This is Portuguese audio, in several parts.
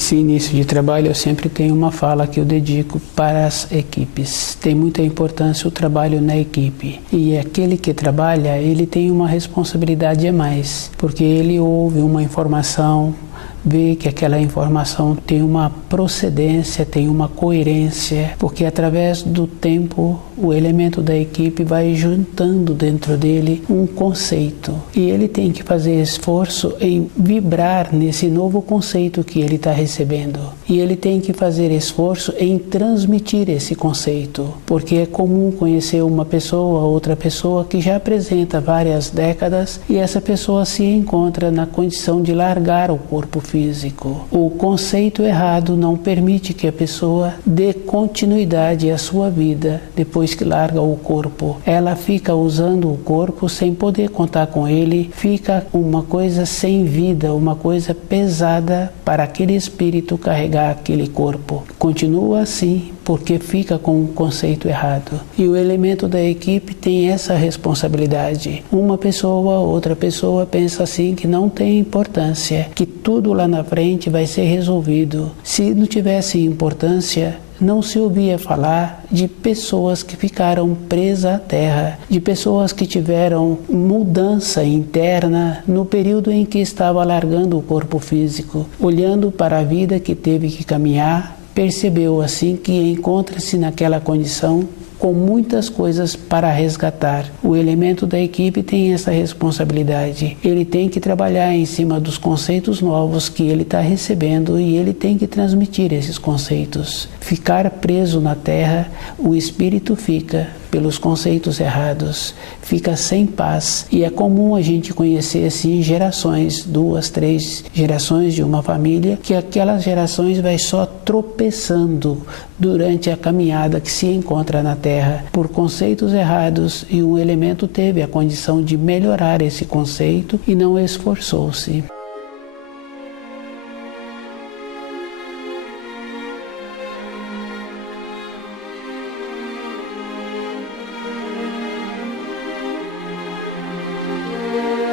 Esse início de trabalho eu sempre tenho uma fala que eu dedico para as equipes. Tem muita importância o trabalho na equipe. E aquele que trabalha, ele tem uma responsabilidade a mais, porque ele ouve uma informação, vê que aquela informação tem uma procedência, tem uma coerência, porque através do tempo o elemento da equipe vai juntando dentro dele um conceito e ele tem que fazer esforço em vibrar nesse novo conceito que ele está recebendo e ele tem que fazer esforço em transmitir esse conceito, porque é comum conhecer uma pessoa, outra pessoa que já apresenta várias décadas e essa pessoa se encontra na condição de largar o corpo físico. O conceito errado não permite que a pessoa dê continuidade à sua vida depois que larga o corpo. Ela fica usando o corpo sem poder contar com ele, fica uma coisa sem vida, uma coisa pesada para aquele espírito carregar aquele corpo. Continua assim porque fica com o conceito errado. E o elemento da equipe tem essa responsabilidade. Uma pessoa, outra pessoa pensa assim que não tem importância, que tudo lá na frente vai ser resolvido. Se não tivesse importância, não se ouvia falar de pessoas que ficaram presas à terra, de pessoas que tiveram mudança interna no período em que estava largando o corpo físico, olhando para a vida que teve que caminhar, percebeu assim que encontra-se naquela condição com muitas coisas para resgatar. O elemento da equipe tem essa responsabilidade. Ele tem que trabalhar em cima dos conceitos novos que ele está recebendo e ele tem que transmitir esses conceitos. Ficar preso na terra, o espírito fica pelos conceitos errados, fica sem paz. E é comum a gente conhecer assim gerações, 2, 3 gerações de uma família, que aquelas gerações vai só tropeçando durante a caminhada que se encontra na Terra por conceitos errados e um elemento teve a condição de melhorar esse conceito e não esforçou-se.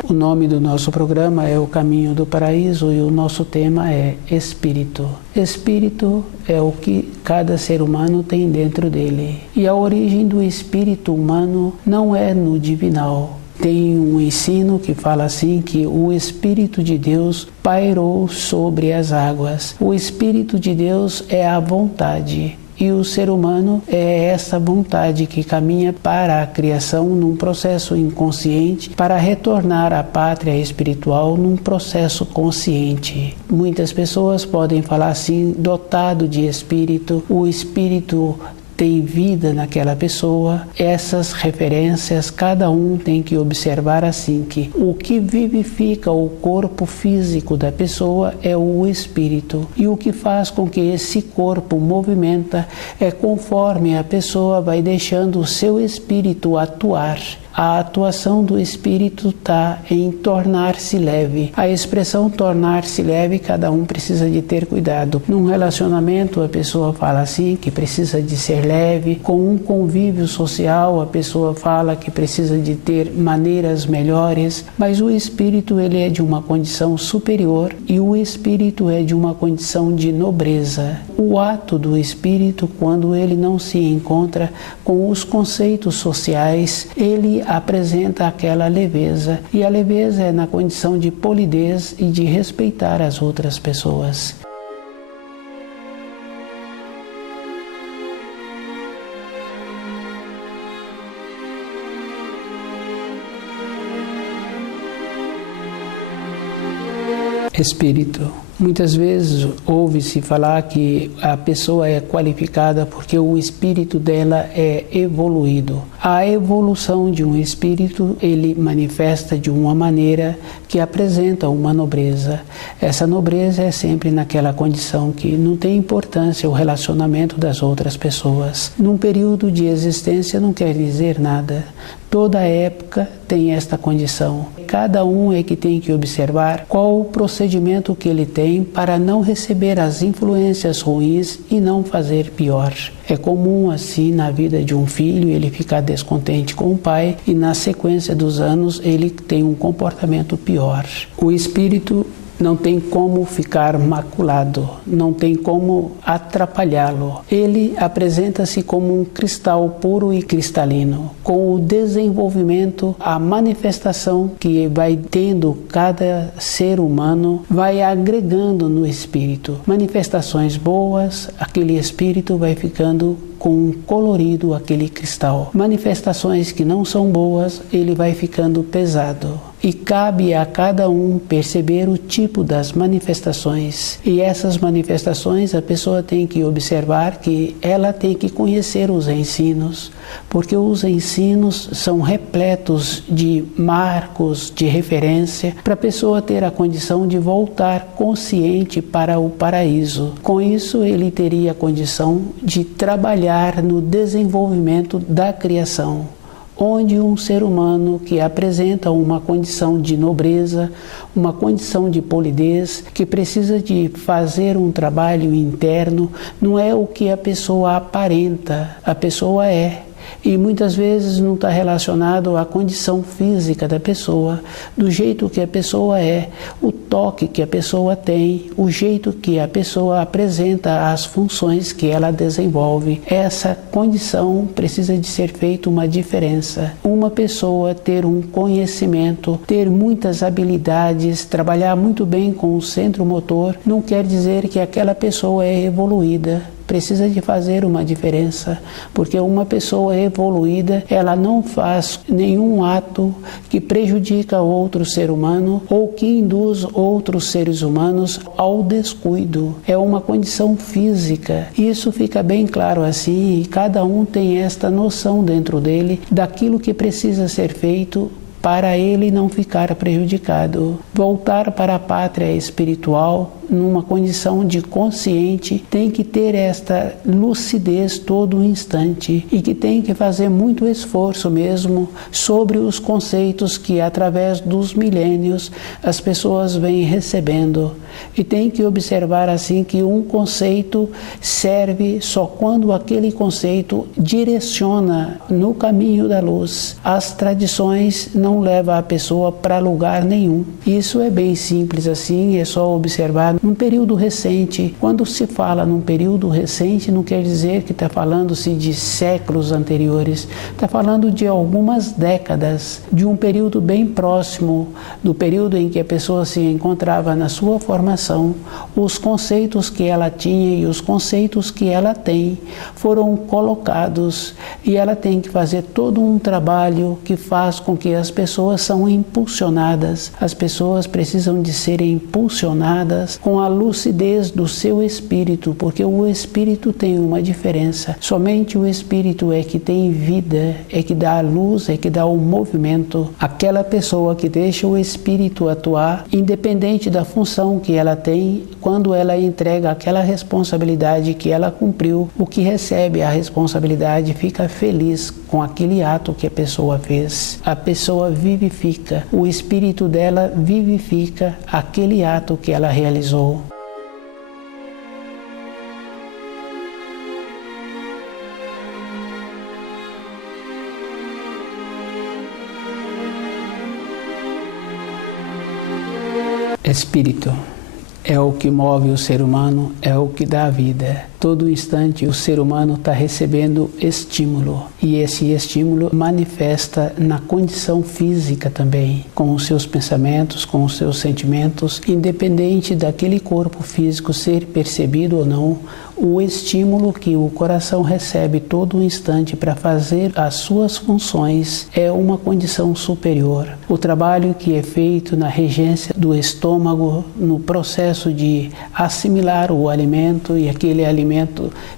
O nome do nosso programa é O Caminho do Paraíso e o nosso tema é Espírito. Espírito é o que cada ser humano tem dentro dele. E a origem do espírito humano não é no divinal. Tem um ensino que fala assim que o Espírito de Deus pairou sobre as águas. O Espírito de Deus é a vontade. E o ser humano é essa vontade que caminha para a criação num processo inconsciente para retornar à pátria espiritual num processo consciente. Muitas pessoas podem falar assim, dotado de espírito, o espírito tem vida naquela pessoa. Essas referências cada um tem que observar assim que o que vivifica o corpo físico da pessoa é o espírito e o que faz com que esse corpo movimenta é conforme a pessoa vai deixando o seu espírito atuar. A atuação do espírito está em tornar-se leve. A expressão tornar-se leve, cada um precisa de ter cuidado. Num relacionamento, a pessoa fala assim, que precisa de ser leve. Com um convívio social, a pessoa fala que precisa de ter maneiras melhores. Mas o espírito, ele é de uma condição superior e o espírito é de uma condição de nobreza. O ato do espírito, quando ele não se encontra com os conceitos sociais, ele apresenta aquela leveza, e a leveza é na condição de polidez e de respeitar as outras pessoas. Espírito. Muitas vezes ouve-se falar que a pessoa é qualificada porque o espírito dela é evoluído. A evolução de um espírito, ele manifesta de uma maneira que apresenta uma nobreza. Essa nobreza é sempre naquela condição que não tem importância o relacionamento das outras pessoas. Num período de existência não quer dizer nada. Toda época tem esta condição. Cada um é que tem que observar qual o procedimento que ele tem para não receber as influências ruins e não fazer pior. É comum assim na vida de um filho ele ficar descontente com o pai e na sequência dos anos ele tem um comportamento pior. O espírito não tem como ficar maculado, não tem como atrapalhá-lo. Ele apresenta-se como um cristal puro e cristalino, com o desenvolvimento, a manifestação que vai tendo cada ser humano, vai agregando no espírito manifestações boas, aquele espírito vai ficando com um colorido, aquele cristal. Manifestações que não são boas, ele vai ficando pesado. E cabe a cada um perceber o tipo das manifestações. E essas manifestações a pessoa tem que observar que ela tem que conhecer os ensinos, porque os ensinos são repletos de marcos, de referência, para a pessoa ter a condição de voltar consciente para o paraíso. Com isso, ele teria a condição de trabalhar no desenvolvimento da criação, onde um ser humano que apresenta uma condição de nobreza, uma condição de polidez, que precisa de fazer um trabalho interno, não é o que a pessoa aparenta, a pessoa é. E muitas vezes não está relacionado à condição física da pessoa, do jeito que a pessoa é, o toque que a pessoa tem, o jeito que a pessoa apresenta as funções que ela desenvolve. Essa condição precisa de ser feita uma diferença. Uma pessoa ter um conhecimento, ter muitas habilidades, trabalhar muito bem com o centro motor, não quer dizer que aquela pessoa é evoluída. Precisa de fazer uma diferença, porque uma pessoa evoluída, ela não faz nenhum ato que prejudica outro ser humano ou que induz outros seres humanos ao descuido. É uma condição física. Isso fica bem claro assim, e cada um tem esta noção dentro dele daquilo que precisa ser feito para ele não ficar prejudicado. Voltar para a pátria espiritual numa condição de consciente, tem que ter esta lucidez todo instante e que tem que fazer muito esforço mesmo sobre os conceitos que através dos milênios as pessoas vêm recebendo. E tem que observar assim que um conceito serve só quando aquele conceito direciona no caminho da luz. As tradições não levam a pessoa para lugar nenhum. Isso é bem simples assim, é só observar num período recente. Quando se fala num período recente, não quer dizer que está falando-se de séculos anteriores, está falando de algumas décadas, de um período bem próximo do período em que a pessoa se encontrava na sua formação. Os conceitos que ela tinha e os conceitos que ela tem foram colocados e ela tem que fazer todo um trabalho que faz com que as pessoas são impulsionadas. As pessoas precisam de serem impulsionadas com a lucidez do seu espírito, porque o espírito tem uma diferença. Somente o espírito é que tem vida, é que dá a luz, é que dá o movimento. Aquela pessoa que deixa o espírito atuar, independente da função que ela tem, quando ela entrega aquela responsabilidade que ela cumpriu, o que recebe a responsabilidade fica feliz com aquele ato que a pessoa fez. A pessoa vivifica, o espírito dela vivifica aquele ato que ela realizou. Espírito é o que move o ser humano, é o que dá a vida. Todo instante o ser humano está recebendo estímulo e esse estímulo manifesta na condição física também, com os seus pensamentos, com os seus sentimentos, independente daquele corpo físico ser percebido ou não. O estímulo que o coração recebe todo instante para fazer as suas funções é uma condição superior. O trabalho que é feito na regência do estômago, no processo de assimilar o alimento e aquele alimento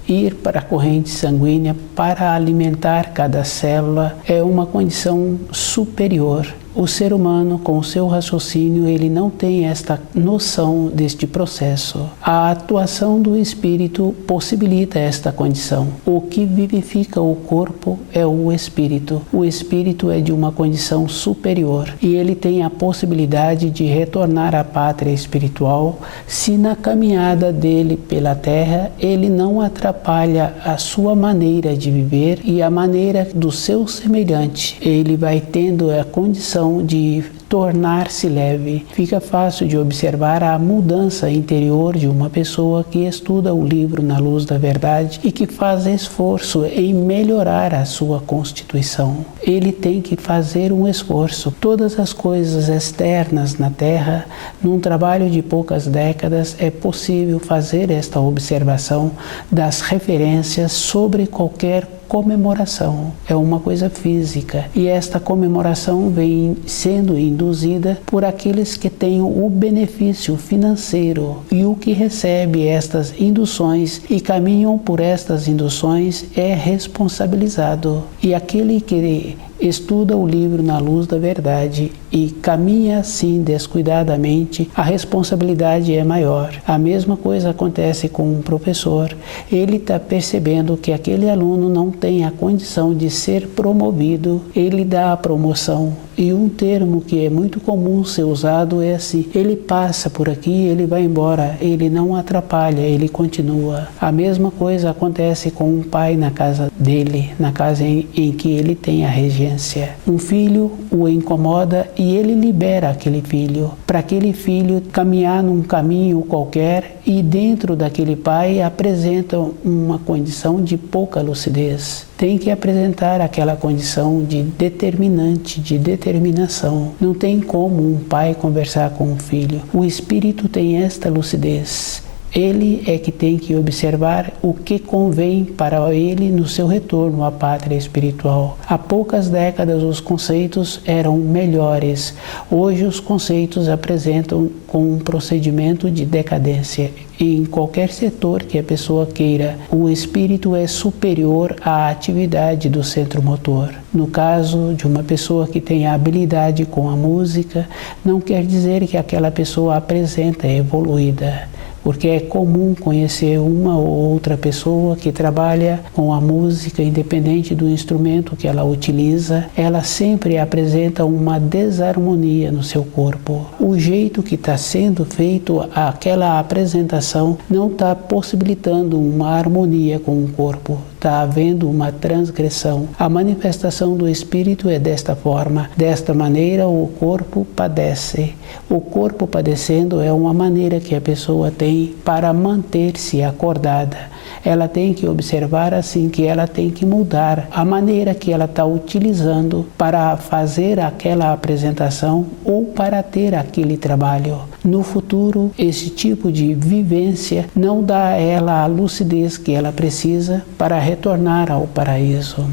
ir para a corrente sanguínea para alimentar cada célula, é uma condição superior. O ser humano, com o seu raciocínio, ele não tem esta noção deste processo. A atuação do espírito possibilita esta condição. O que vivifica o corpo é o espírito. O espírito é de uma condição superior e ele tem a possibilidade de retornar à pátria espiritual se na caminhada dele pela terra ele não atrapalha a sua maneira de viver e a maneira do seu semelhante. Ele vai tendo a condição de tornar-se leve. Fica fácil de observar a mudança interior de uma pessoa que estuda o livro Na Luz da Verdade e que faz esforço em melhorar a sua constituição. Ele tem que fazer um esforço. Todas as coisas externas na Terra, num trabalho de poucas décadas, é possível fazer esta observação das referências sobre qualquer comemoração. É uma coisa física e esta comemoração vem sendo induzida por aqueles que têm o benefício financeiro, e o que recebe estas induções e caminham por estas induções é responsabilizado. E aquele que estuda o livro Na Luz da Verdade e caminha assim descuidadamente, a responsabilidade é maior. A mesma coisa acontece com um professor. Ele está percebendo que aquele aluno não tem a condição de ser promovido, ele dá a promoção. E um termo que é muito comum ser usado é assim: ele passa por aqui, ele vai embora, ele não atrapalha, ele continua. A mesma coisa acontece com um pai na casa dele, na casa em que ele tem a regência. Um filho o incomoda e ele libera aquele filho, para aquele filho caminhar num caminho qualquer, e dentro daquele pai apresenta uma condição de pouca lucidez. Tem que apresentar aquela condição de determinante, de determinação. Não tem como um pai conversar com um filho. O espírito tem esta lucidez. Ele é que tem que observar o que convém para ele no seu retorno à pátria espiritual. Há poucas décadas os conceitos eram melhores. Hoje os conceitos apresentam com um procedimento de decadência. Em qualquer setor que a pessoa queira, o espírito é superior à atividade do centro motor. No caso de uma pessoa que tem habilidade com a música, não quer dizer que aquela pessoa apresenta evoluída. Porque é comum conhecer uma ou outra pessoa que trabalha com a música, independente do instrumento que ela utiliza, ela sempre apresenta uma desarmonia no seu corpo. O jeito que está sendo feito aquela apresentação não está possibilitando uma harmonia com o corpo. Está havendo uma transgressão. A manifestação do espírito é desta forma. Desta maneira o corpo padece. O corpo padecendo é uma maneira que a pessoa tem para manter-se acordada. Ela tem que observar assim que ela tem que mudar a maneira que ela está utilizando para fazer aquela apresentação ou para ter aquele trabalho. No futuro, esse tipo de vivência não dá a ela a lucidez que ela precisa para retornar ao paraíso.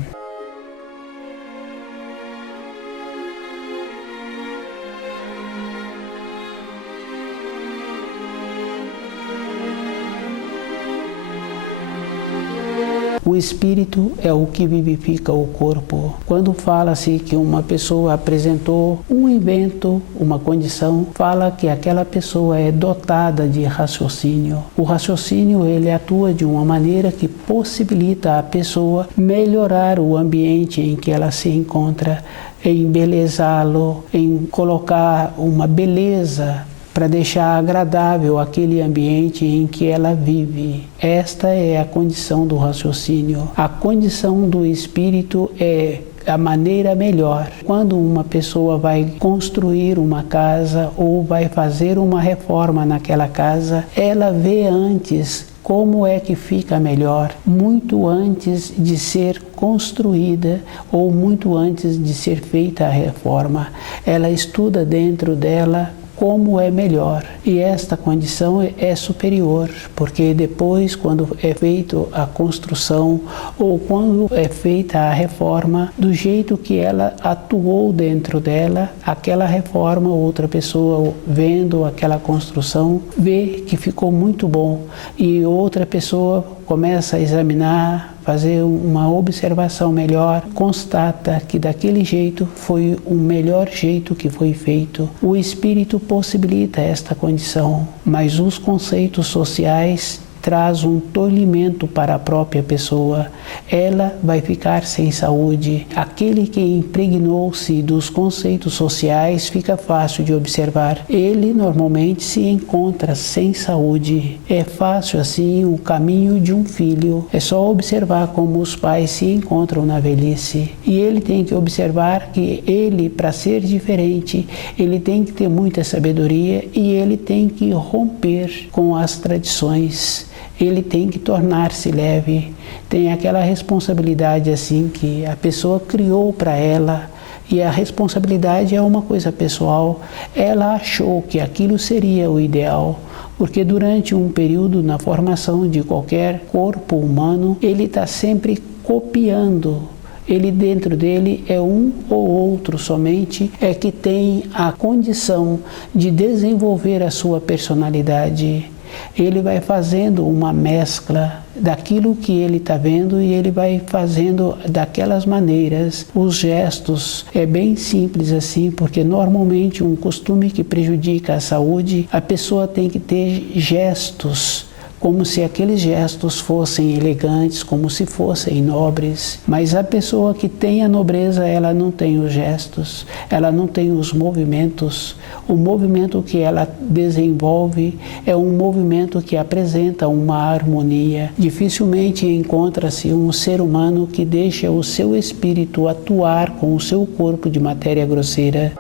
O espírito é o que vivifica o corpo. Quando fala-se que uma pessoa apresentou um invento, uma condição, fala que aquela pessoa é dotada de raciocínio. O raciocínio, ele atua de uma maneira que possibilita a pessoa melhorar o ambiente em que ela se encontra, em embelezá-lo, em colocar uma beleza para deixar agradável aquele ambiente em que ela vive. Esta é a condição do raciocínio. A condição do espírito é a maneira melhor. Quando uma pessoa vai construir uma casa ou vai fazer uma reforma naquela casa, ela vê antes como é que fica melhor, muito antes de ser construída ou muito antes de ser feita a reforma. Ela estuda dentro dela como é melhor. E esta condição é superior, porque depois, quando é feita a construção ou quando é feita a reforma, do jeito que ela atuou dentro dela, aquela reforma, outra pessoa vendo aquela construção, vê que ficou muito bom e outra pessoa começa a examinar, fazer uma observação melhor, constata que daquele jeito foi o melhor jeito que foi feito. O espírito possibilita esta condição, mas os conceitos sociais traz um tolhimento para a própria pessoa. Ela vai ficar sem saúde. Aquele que impregnou-se dos conceitos sociais fica fácil de observar. Ele normalmente se encontra sem saúde. É fácil assim o caminho de um filho. É só observar como os pais se encontram na velhice. E ele tem que observar que ele, para ser diferente, ele tem que ter muita sabedoria e ele tem que romper com as tradições. Ele tem que tornar-se leve, tem aquela responsabilidade assim que a pessoa criou para ela, e a responsabilidade é uma coisa pessoal. Ela achou que aquilo seria o ideal, porque durante um período na formação de qualquer corpo humano, ele está sempre copiando. Ele dentro dele é um ou outro somente, é que tem a condição de desenvolver a sua personalidade. Ele vai fazendo uma mescla daquilo que ele está vendo e ele vai fazendo daquelas maneiras. Os gestos é bem simples assim, porque normalmente um costume que prejudica a saúde, a pessoa tem que ter gestos, como se aqueles gestos fossem elegantes, como se fossem nobres. Mas a pessoa que tem a nobreza, ela não tem os gestos, ela não tem os movimentos. O movimento que ela desenvolve é um movimento que apresenta uma harmonia. Dificilmente encontra-se um ser humano que deixa o seu espírito atuar com o seu corpo de matéria grosseira.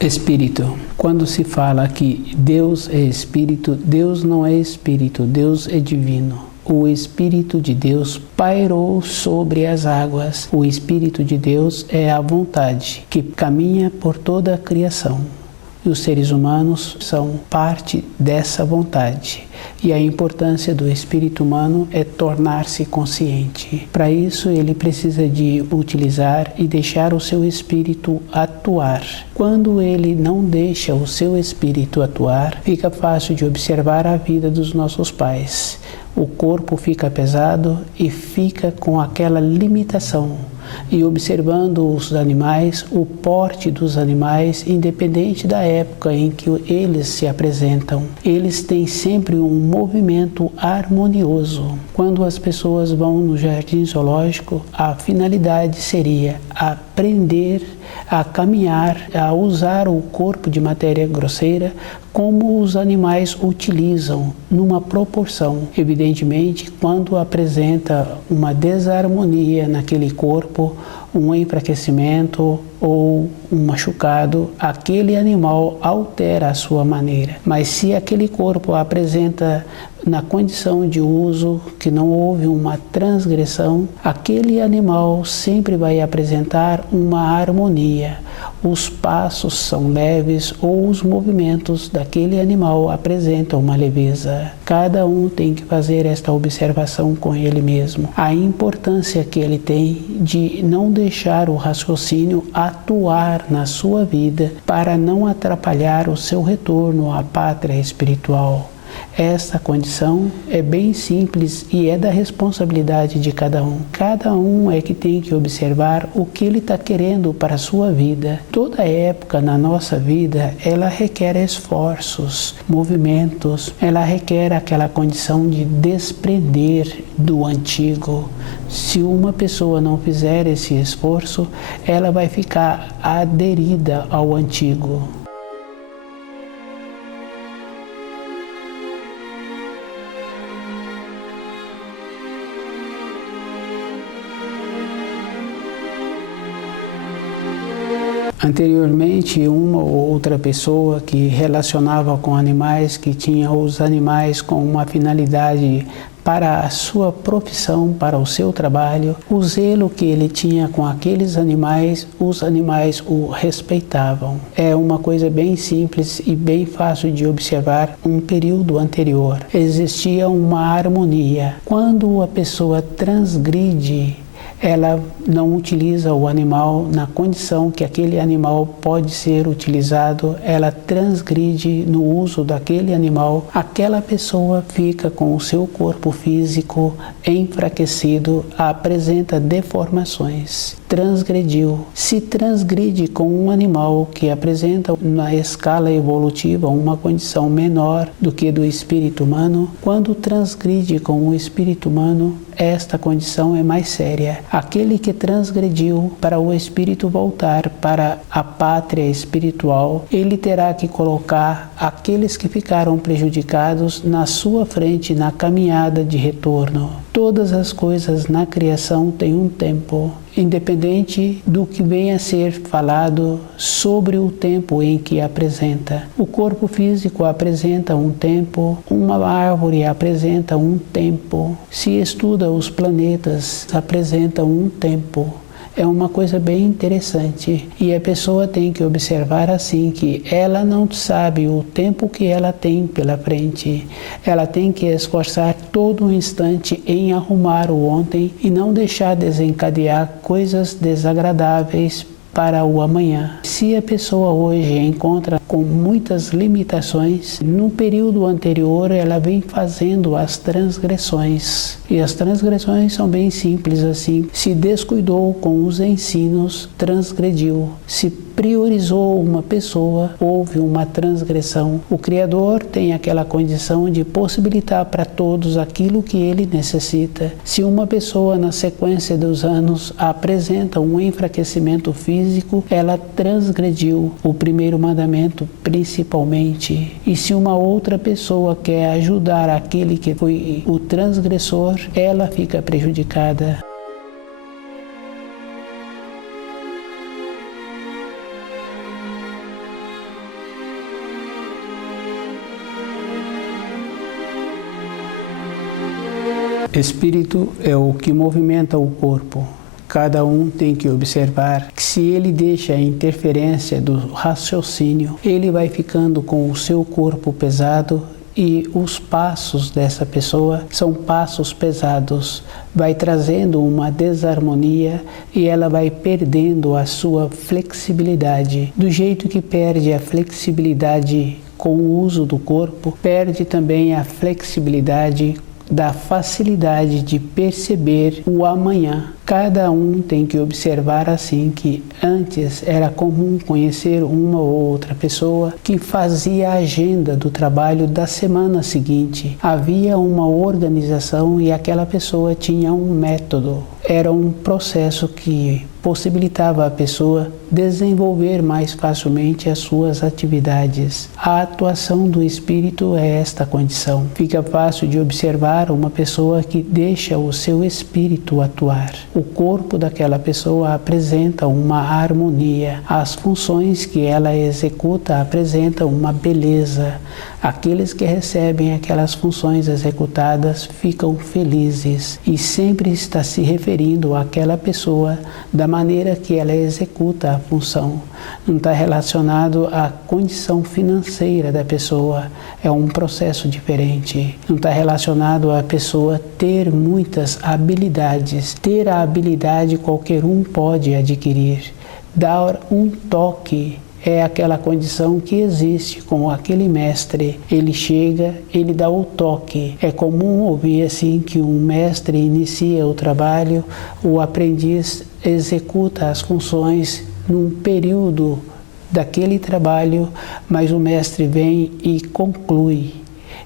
Espírito. Quando se fala que Deus é Espírito, Deus não é Espírito, Deus é divino. O Espírito de Deus pairou sobre as águas. O Espírito de Deus é a vontade que caminha por toda a criação. E os seres humanos são parte dessa vontade. E a importância do espírito humano é tornar-se consciente. Para isso, ele precisa de utilizar e deixar o seu espírito atuar. Quando ele não deixa o seu espírito atuar, fica fácil de observar a vida dos nossos pais. O corpo fica pesado e fica com aquela limitação. E observando os animais, o porte dos animais, independente da época em que eles se apresentam, eles têm sempre um movimento harmonioso. Quando as pessoas vão no jardim zoológico, a finalidade seria aprender a caminhar, a usar o corpo de matéria grosseira como os animais utilizam, numa proporção. Evidentemente, quando apresenta uma desarmonia naquele corpo, um enfraquecimento ou um machucado, aquele animal altera a sua maneira. Mas se aquele corpo apresenta na condição de uso, que não houve uma transgressão, aquele animal sempre vai apresentar uma harmonia. Os passos são leves ou os movimentos daquele animal apresentam uma leveza. Cada um tem que fazer esta observação com ele mesmo. A importância que ele tem de não deixar o raciocínio atuar na sua vida para não atrapalhar o seu retorno à pátria espiritual. Esta condição é bem simples e é da responsabilidade de cada um. Cada um é que tem que observar o que ele está querendo para a sua vida. Toda época na nossa vida, ela requer esforços, movimentos, ela requer aquela condição de desprender do antigo. Se uma pessoa não fizer esse esforço, ela vai ficar aderida ao antigo. Anteriormente, uma ou outra pessoa que relacionava com animais, que tinha os animais com uma finalidade para a sua profissão, para o seu trabalho, o zelo que ele tinha com aqueles animais, os animais o respeitavam. É uma coisa bem simples e bem fácil de observar um período anterior. Existia uma harmonia. Quando a pessoa transgride ela não utiliza o animal na condição que aquele animal pode ser utilizado, ela transgride no uso daquele animal, aquela pessoa fica com o seu corpo físico enfraquecido, apresenta deformações. Transgrediu. Se transgride com um animal que apresenta na escala evolutiva uma condição menor do que do espírito humano, quando transgride com o espírito humano, esta condição é mais séria. Aquele que transgrediu, para o espírito voltar para a pátria espiritual, ele terá que colocar aqueles que ficaram prejudicados na sua frente na caminhada de retorno. Todas as coisas na criação têm um tempo, independente do que venha a ser falado sobre o tempo em que apresenta. O corpo físico apresenta um tempo, uma árvore apresenta um tempo, se estuda os planetas, apresenta um tempo. É uma coisa bem interessante e a pessoa tem que observar assim que ela não sabe o tempo que ela tem pela frente. Ela tem que esforçar todo um instante em arrumar o ontem e não deixar desencadear coisas desagradáveis para o amanhã. Se a pessoa hoje encontra com muitas limitações, no período anterior ela vem fazendo as transgressões. E as transgressões são bem simples assim. Se descuidou com os ensinos, transgrediu. Se priorizou uma pessoa, houve uma transgressão. O Criador tem aquela condição de possibilitar para todos aquilo que ele necessita. Se uma pessoa na sequência dos anos apresenta um enfraquecimento físico, ela transgrediu o primeiro mandamento principalmente. E se uma outra pessoa quer ajudar aquele que foi o transgressor, ela fica prejudicada. Espírito é o que movimenta o corpo. Cada um tem que observar que se ele deixa a interferência do raciocínio, ele vai ficando com o seu corpo pesado e os passos dessa pessoa são passos pesados. Vai trazendo uma desarmonia e ela vai perdendo a sua flexibilidade. Do jeito que perde a flexibilidade com o uso do corpo, perde também a flexibilidade da facilidade de perceber o amanhã. Cada um tem que observar assim que antes era comum conhecer uma ou outra pessoa que fazia a agenda do trabalho da semana seguinte. Havia uma organização e aquela pessoa tinha um método. Era um processo que possibilitava a pessoa desenvolver mais facilmente as suas atividades. A atuação do espírito é esta condição. Fica fácil de observar uma pessoa que deixa o seu espírito atuar. O corpo daquela pessoa apresenta uma harmonia. As funções que ela executa apresentam uma beleza. Aqueles que recebem aquelas funções executadas ficam felizes e sempre está se referindo àquela pessoa da maneira que ela executa a função. Não está relacionado à condição financeira da pessoa, é um processo diferente. Não está relacionado à pessoa ter muitas habilidades. Ter a habilidade qualquer um pode adquirir. Dar um toque é aquela condição que existe com aquele mestre. Ele chega, ele dá o toque. É comum ouvir assim que um mestre inicia o trabalho, o aprendiz executa as funções num período daquele trabalho, mas o mestre vem e conclui.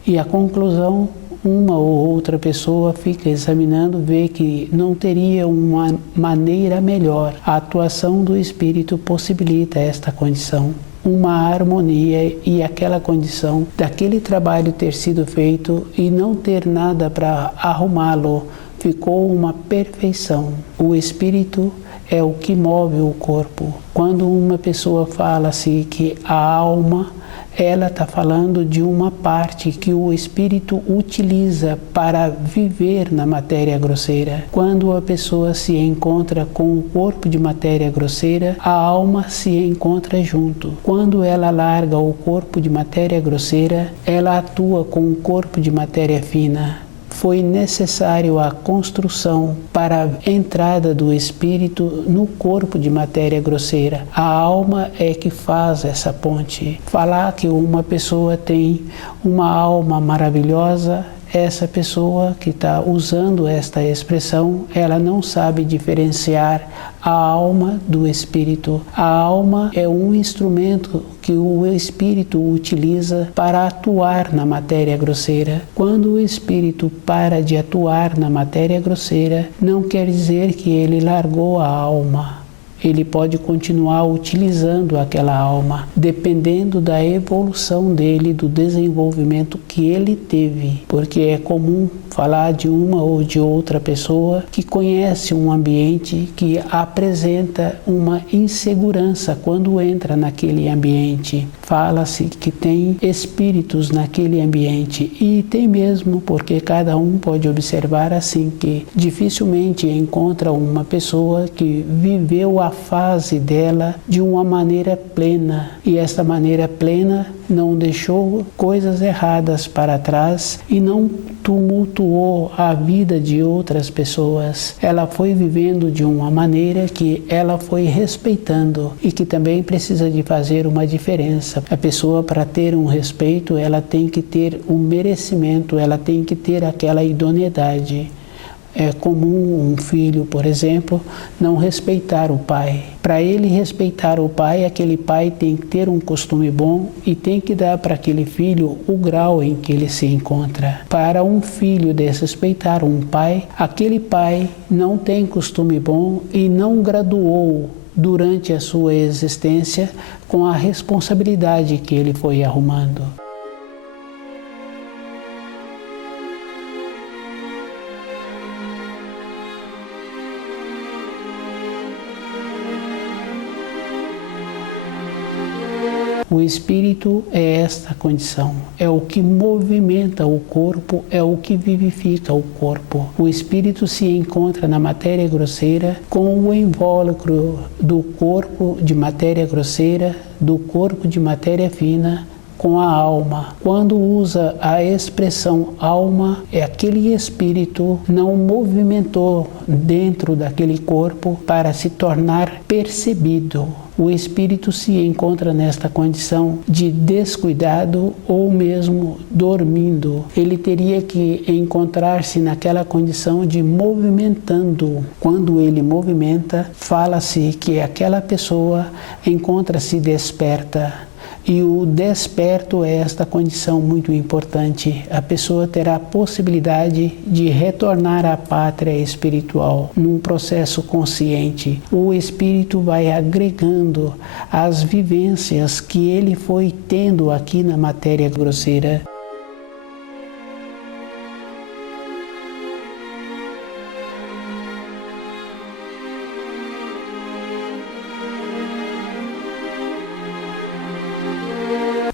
E a conclusão, uma ou outra pessoa fica examinando, vê que não teria uma maneira melhor. A atuação do espírito possibilita esta condição, uma harmonia e aquela condição daquele trabalho ter sido feito e não ter nada para arrumá-lo. Ficou uma perfeição. O espírito é o que move o corpo. Quando uma pessoa fala-se que a alma, ela está falando de uma parte que o espírito utiliza para viver na matéria grosseira. Quando a pessoa se encontra com o corpo de matéria grosseira, a alma se encontra junto. Quando ela larga o corpo de matéria grosseira, ela atua com o corpo de matéria fina. foi necessário a construção para a entrada do espírito no corpo de matéria grosseira. A alma é que faz essa ponte. Falar que uma pessoa tem uma alma maravilhosa, essa pessoa que está usando esta expressão, ela não sabe diferenciar a alma do espírito. A alma é um instrumento que o espírito utiliza para atuar na matéria grosseira. Quando o espírito para de atuar na matéria grosseira, não quer dizer que ele largou a alma. Ele pode continuar utilizando aquela alma, dependendo da evolução dele, do desenvolvimento que ele teve. Porque é comum falar de uma ou de outra pessoa que conhece um ambiente que apresenta uma insegurança quando entra naquele ambiente. Fala-se que tem espíritos naquele ambiente, e tem mesmo, porque cada um pode observar assim, que dificilmente encontra uma pessoa que viveu a fase dela de uma maneira plena, e esta maneira plena não deixou coisas erradas para trás e não tumultuou a vida de outras pessoas. Ela foi vivendo de uma maneira que ela foi respeitando, e que também precisa de fazer uma diferença. A pessoa, para ter um respeito, ela tem que ter um merecimento, ela tem que ter aquela idoneidade. É comum um filho, por exemplo, não respeitar o pai. Para ele respeitar o pai, aquele pai tem que ter um costume bom e tem que dar para aquele filho o grau em que ele se encontra. Para um filho desrespeitar um pai, aquele pai não tem costume bom e não graduou durante a sua existência com a responsabilidade que ele foi arrumando. O espírito é esta condição, é o que movimenta o corpo, é o que vivifica o corpo. O espírito se encontra na matéria grosseira com o invólucro do corpo de matéria grosseira, do corpo de matéria fina, com a alma. Quando usa a expressão alma, é aquele espírito não movimentou dentro daquele corpo para se tornar percebido. O espírito se encontra nesta condição de descuidado ou mesmo dormindo. Ele teria que encontrar-se naquela condição de movimentando. Quando ele movimenta, fala-se que aquela pessoa encontra-se desperta. E o desperto é esta condição muito importante. A pessoa terá a possibilidade de retornar à pátria espiritual num processo consciente. O espírito vai agregando as vivências que ele foi tendo aqui na matéria grosseira.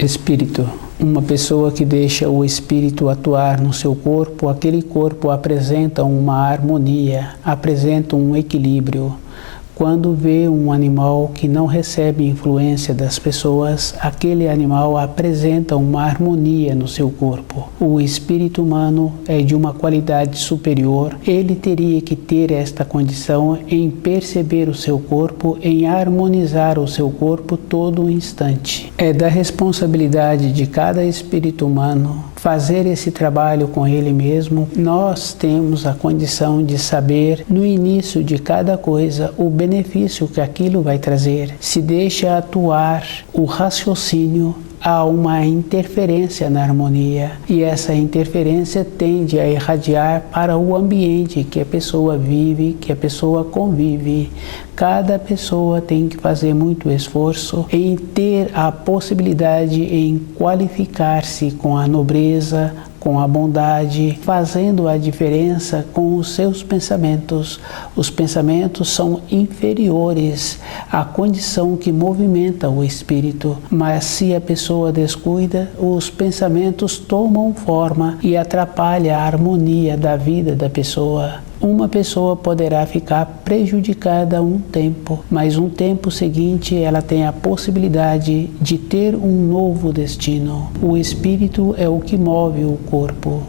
Espírito. Uma pessoa que deixa o espírito atuar no seu corpo, aquele corpo apresenta uma harmonia, apresenta um equilíbrio. Quando vê um animal que não recebe influência das pessoas, aquele animal apresenta uma harmonia no seu corpo. O espírito humano é de uma qualidade superior. Ele teria que ter esta condição em perceber o seu corpo, em harmonizar o seu corpo todo o instante. É da responsabilidade de cada espírito humano fazer esse trabalho com ele mesmo. Nós temos a condição de saber, no início de cada coisa, o benefício que aquilo vai trazer. Se deixa atuar o raciocínio, há uma interferência na harmonia, e essa interferência tende a irradiar para o ambiente que a pessoa vive, que a pessoa convive. Cada pessoa tem que fazer muito esforço em ter a possibilidade em qualificar-se com a nobreza, com a bondade, fazendo a diferença com os seus pensamentos. Os pensamentos são inferiores à condição que movimenta o espírito, mas se a pessoa descuida, os pensamentos tomam forma e atrapalham a harmonia da vida da pessoa. Uma pessoa poderá ficar prejudicada um tempo, mas um tempo seguinte ela tem a possibilidade de ter um novo destino. O espírito é o que move o corpo.